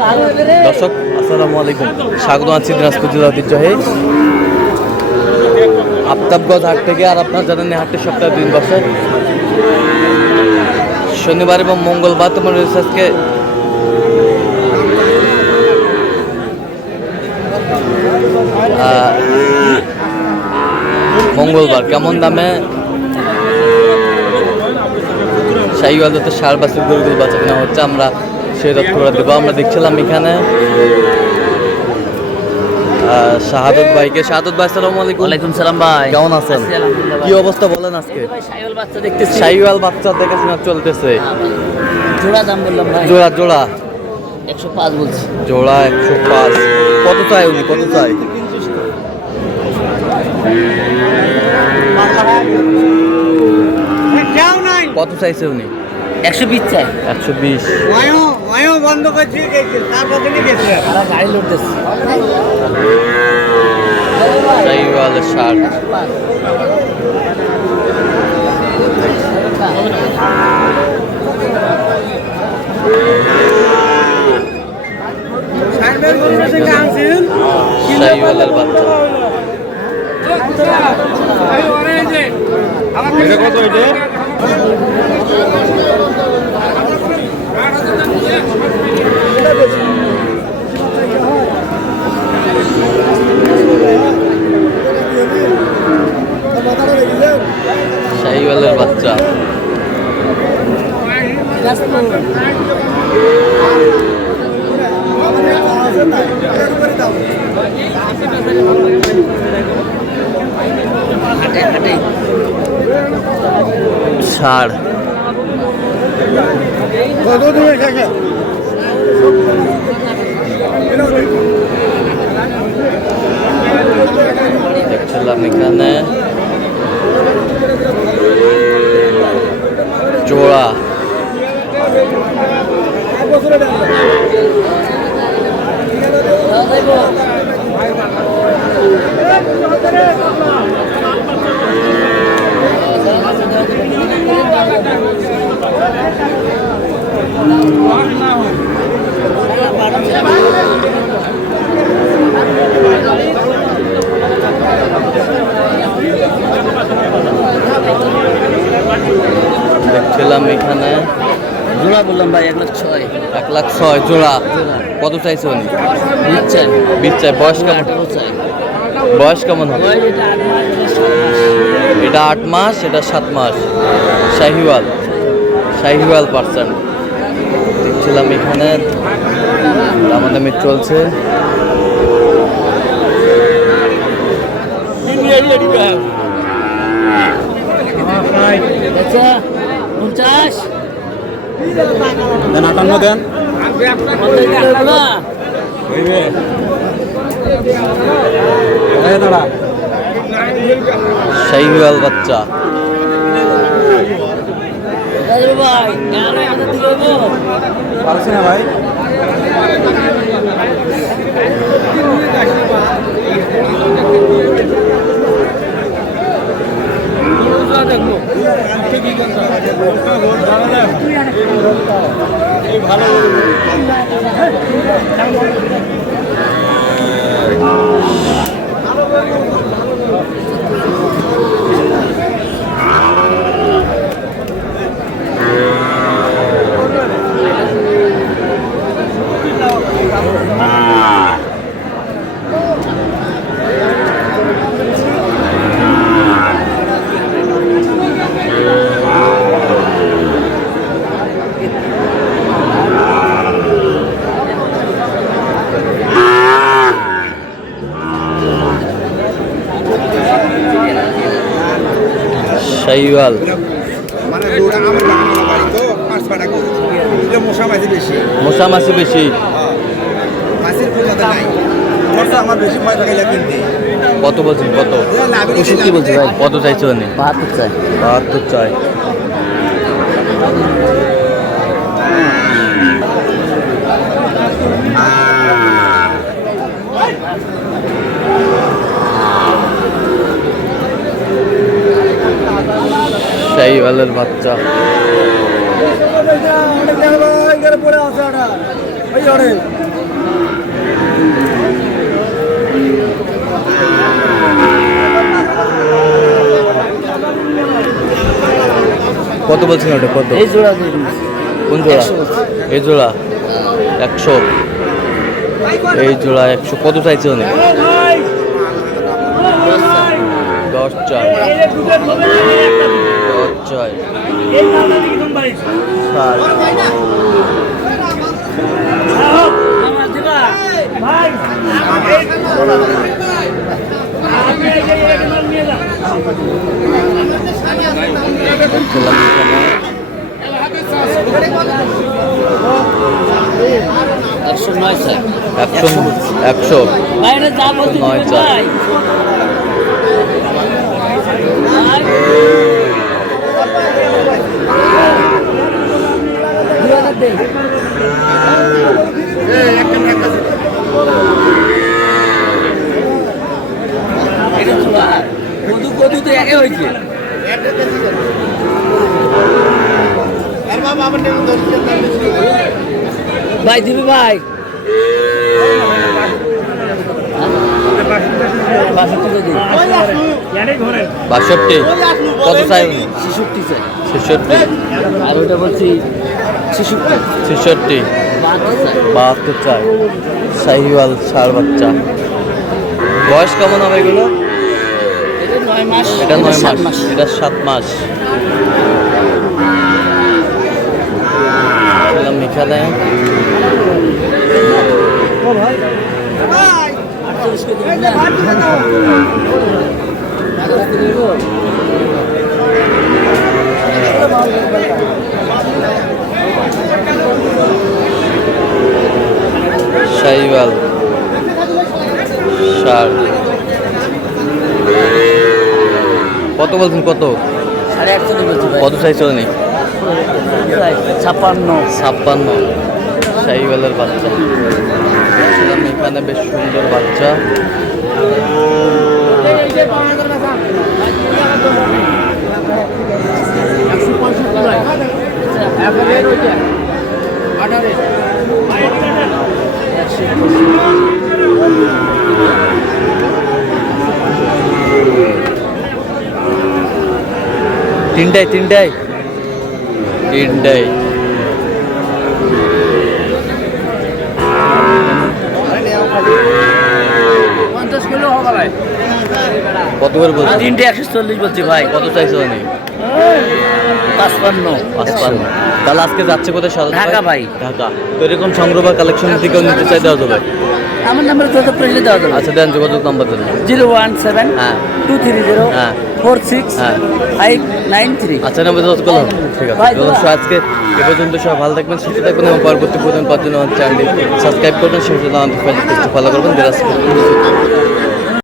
দর্শক আসসালামু আলাইকুম, স্বাগত আছি দিনাজপুর জেলা ঐতিহ্যবাহী আফতাবগঞ্জ হাট থেকে। আর আপনারা জানেন হাটটি সপ্তাহে 2 দিন বসে, শনিবার এবং মঙ্গলবার। তোমার আজকে মঙ্গলবার কেমন দামে শাহিওয়াল যাতে সার বাছুর গরুগুলো বাচ্চা কেনা হচ্ছে আমরা সেই তথ্য করে দেবো। আমরা দেখছিলাম এখানে শাহাদত ভাইকে। শাহাদত ভাই আসসালামু আলাইকুম। ওয়ালাইকুম সালাম ভাই, কেমন আছেন? কি অবস্থা বলেন আজকে? শাহিওয়াল বাচ্চা দেখতেছি। শাহিওয়াল বাচ্চা দেখাশোনা চলতেছে। জোড়া দাম বললাম ভাই, জোড়া জোড়া 105 বলছি। জোড়া 105। কত চাই উনি, কত চাই? কত চাইছে উনি? 120 চাই। 120 বন্ধ করছি, গাড়ি লড়তেছে। শাহিওয়াল 60। শাহিওয়ালের বাচ্চা কত? এটা শাহিওয়ালের বাচ্চা। ছাড় দেখছিলাম এখানে জোড়া দেখছিলাম এখানে জোড়া বললাম ভাই 106। 106 জোড়া। কত চাইছে উনি? 20 চাই। 20 চাই। বয়স কেমন? 18 চাই। বয়স কেমন হবে? এটা 8 মাস, এটা 7 মাস। শাহিওয়াল, শাহিওয়াল পার্সেন্ট। দেখছিলাম এখানে দামাদামি চলছে। আচ্ছা 50 দেন 58 দেন। শাহিওয়াল বাচ্চা। ভাই পারছি না ভাই। শাহিওয়াল মানে মশা মাছি বেশি, মশা মাছি বেশি। মাছের পূজাতে নাই, আমার বেশি পয়সা গেলে কিনতে। কত বলছেন? কত? 65 বলছি ভাই। কত চাইছে উনি? 72 চাই। 72 চাই। শাহিওয়ালের বাচ্চা। কত বলছেন ওটা কত? এই জোড়া দিয়ে দিন। কোন জোড়া? 100 বলছি। এই জোড়া 100। এই জোড়া 100 কত চাইছে অনেক? 10 চাই। 10 চাই। আমার দিবা একশো নয় স্যার 100 বাইরে যা বলছি নয় দিবেন চার। ভাই। ভাই। 2000 দেন। এটা জোড়া। কদু তো একে হয়েছে ভাই দিবি ভাই বাষট্টি কত চাই? 66 চাই 66 আর ওটা বলছি 66 66 72 চাই 72 চাই। শাহিওয়াল ষাঁড় বাচ্চা বয়স কেমন হবে এগুলো? এটা 9 মাস এটা 9 7 মাস, এটা 7 মাস। ছিলাম এখানে 48 কে দিবেন না শাহিওয়াল ষাঁড় কত বলছেন কত? 150 বলছি ভাই কত চাইছো নেই? 56 56 শাহিওয়ালের বাচ্চা ছিলাম এখানে বেশ সুন্দর বাচ্চা। তিনটাই কত করে বলছো? তিনটে 140 বলছি ভাই কত চাইছো নেই? 55 55। তাহলে আজকে যাচ্ছে কোথায়? সাদা ঢাকা ভাই। ঢাকা। তো এরকম সংগ্রহ বা কালেকশনের দিকেও নিতে চাই দেওয়া যাবে? আমার নাম্বার যত প্রেসে দেওয়া যাবে আচ্ছা দেন যোগাযোগ নাম্বার দেন। 017 হ্যাঁ 230 হ্যাঁ 46 হ্যাঁ 593 আচ্ছা নাম্বার যোগাযোগ করলাম। ঠিক আছে ভাই, দর্শক, আজকে এ পর্যন্ত সবাই ভালো থাকবেন, সুস্থ থাকবেন এবং পরবর্তী প্রতিদিন পাওয়ার জন্য আমার চ্যানেলটি সাবস্ক্রাইব করবেন, সেই জন্য আমাদের ফেসবুক পেজটি ফলো করবেন। দিনাজপুর।